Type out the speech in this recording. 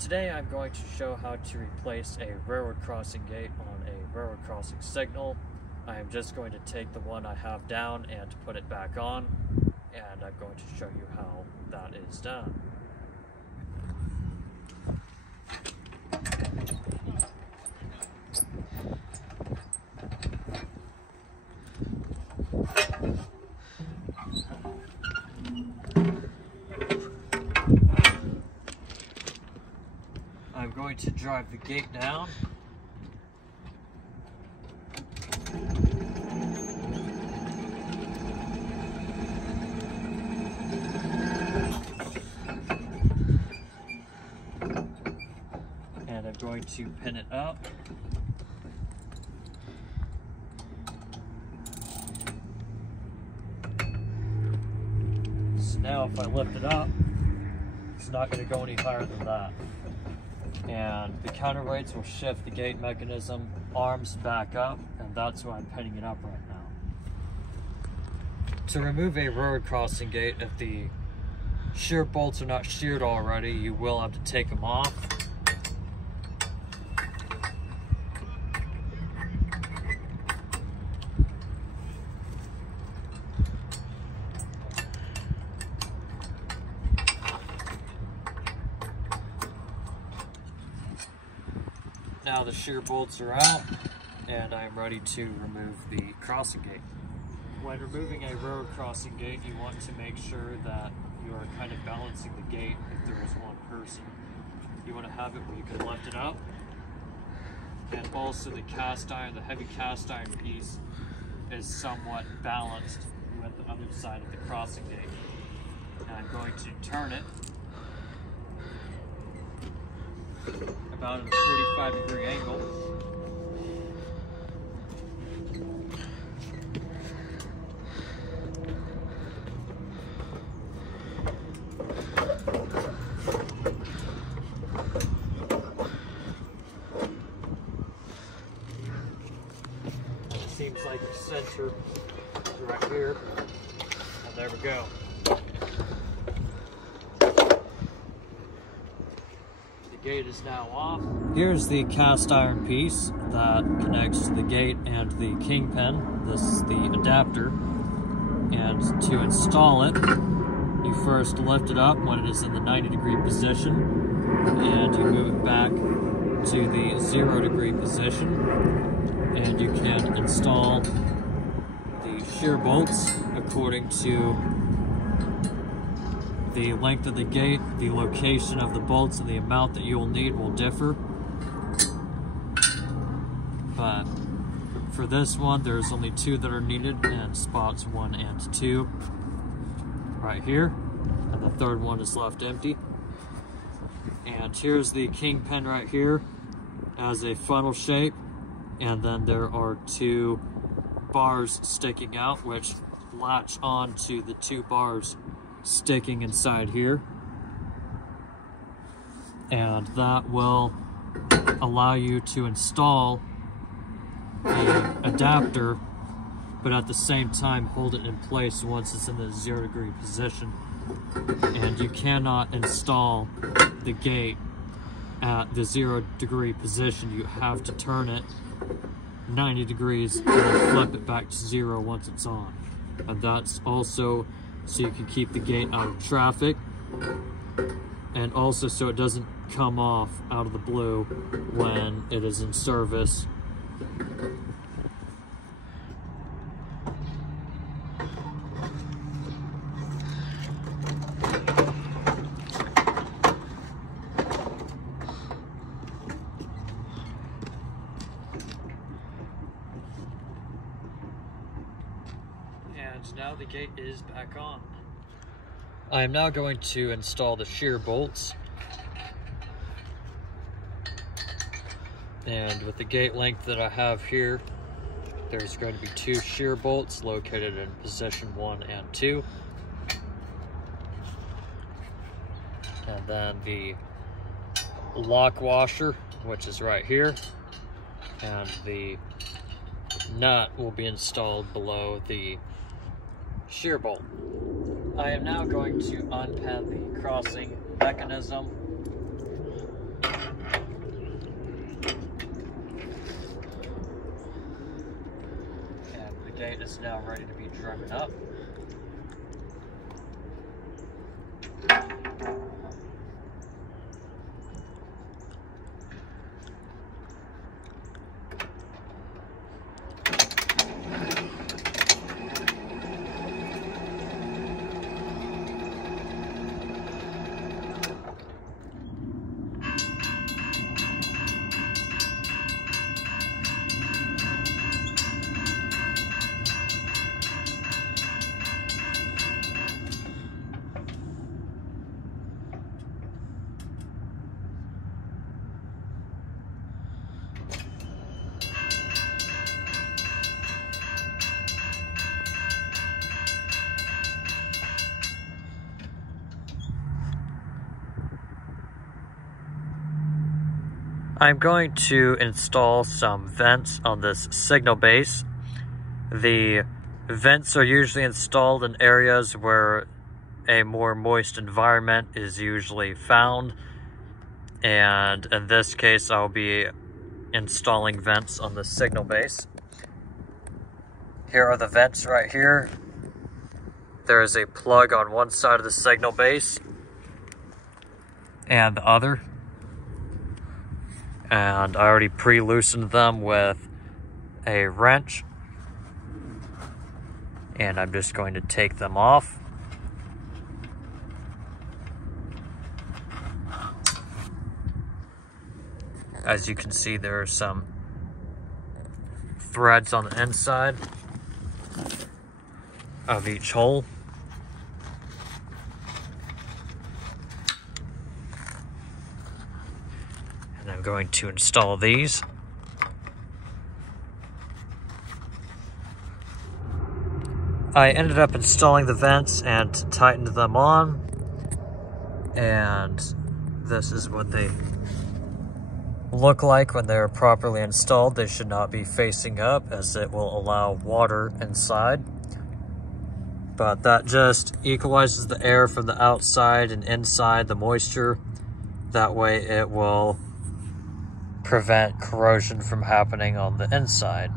Today I'm going to show how to replace a railroad crossing gate on a railroad crossing signal. I am just going to take the one I have down and put it back on, and I'm going to show you how that is done. I'm going to drive the gate down. And I'm going to pin it up. So now if I lift it up, it's not going to go any higher than that. And the counterweights will shift the gate mechanism arms back up, and that's why I'm pinning it up right now. To remove a railroad crossing gate, if the shear bolts are not sheared already, you will have to take them off. Now the shear bolts are out, and I'm ready to remove the crossing gate. When removing a railroad crossing gate, you want to make sure that you are kind of balancing the gate if there is one person. You want to have it where you can lift it up, and also the cast iron, the heavy cast iron piece, is somewhat balanced with the other side of the crossing gate. And I'm going to turn it about at a 45-degree angle. And it seems like the center is right here. And there we go. Gate is now off. Here's the cast iron piece that connects to the gate and the kingpin. This is the adapter. And to install it, you first lift it up when it is in the 90-degree position, and you move it back to the 0-degree position, and you can install the shear bolts according to the length of the gate. The location of the bolts and the amount that you'll need will differ. But for this one, there's only 2 that are needed, and spots 1 and 2 right here. And the third one is left empty. And here's the kingpin right here as a funnel shape. And then there are 2 bars sticking out, which latch on to the 2 bars sticking inside here, and that will allow you to install the adapter, but at the same time hold it in place once it's in the 0-degree position. And you cannot install the gate at the 0-degree position. You have to turn it 90 degrees and then flip it back to 0 once it's on. And that's also so you can keep the gate out of traffic, and also so it doesn't come off out of the blue when it is in service. And now the gate is back on. I am now going to install the shear bolts. And with the gate length that I have here, there's going to be 2 shear bolts located in position 1 and 2. And then the lock washer, which is right here. And the nut will be installed below the shear bolt. I am now going to unpin the crossing mechanism, plate is now ready to be driven up. I'm going to install some vents on this signal base. The vents are usually installed in areas where a more moist environment is usually found. And in this case, I'll be installing vents on the signal base. Here are the vents right here. There is a plug on one side of the signal base and the other. And I already pre-loosened them with a wrench. And I'm just going to take them off. As you can see, there are some threads on the inside of each hole. And I'm going to install these. I ended up installing the vents and tightened them on. And this is what they look like when they're properly installed. They should not be facing up, as it will allow water inside. But that just equalizes the air from the outside and inside, the moisture. That way it will prevent corrosion from happening on the inside.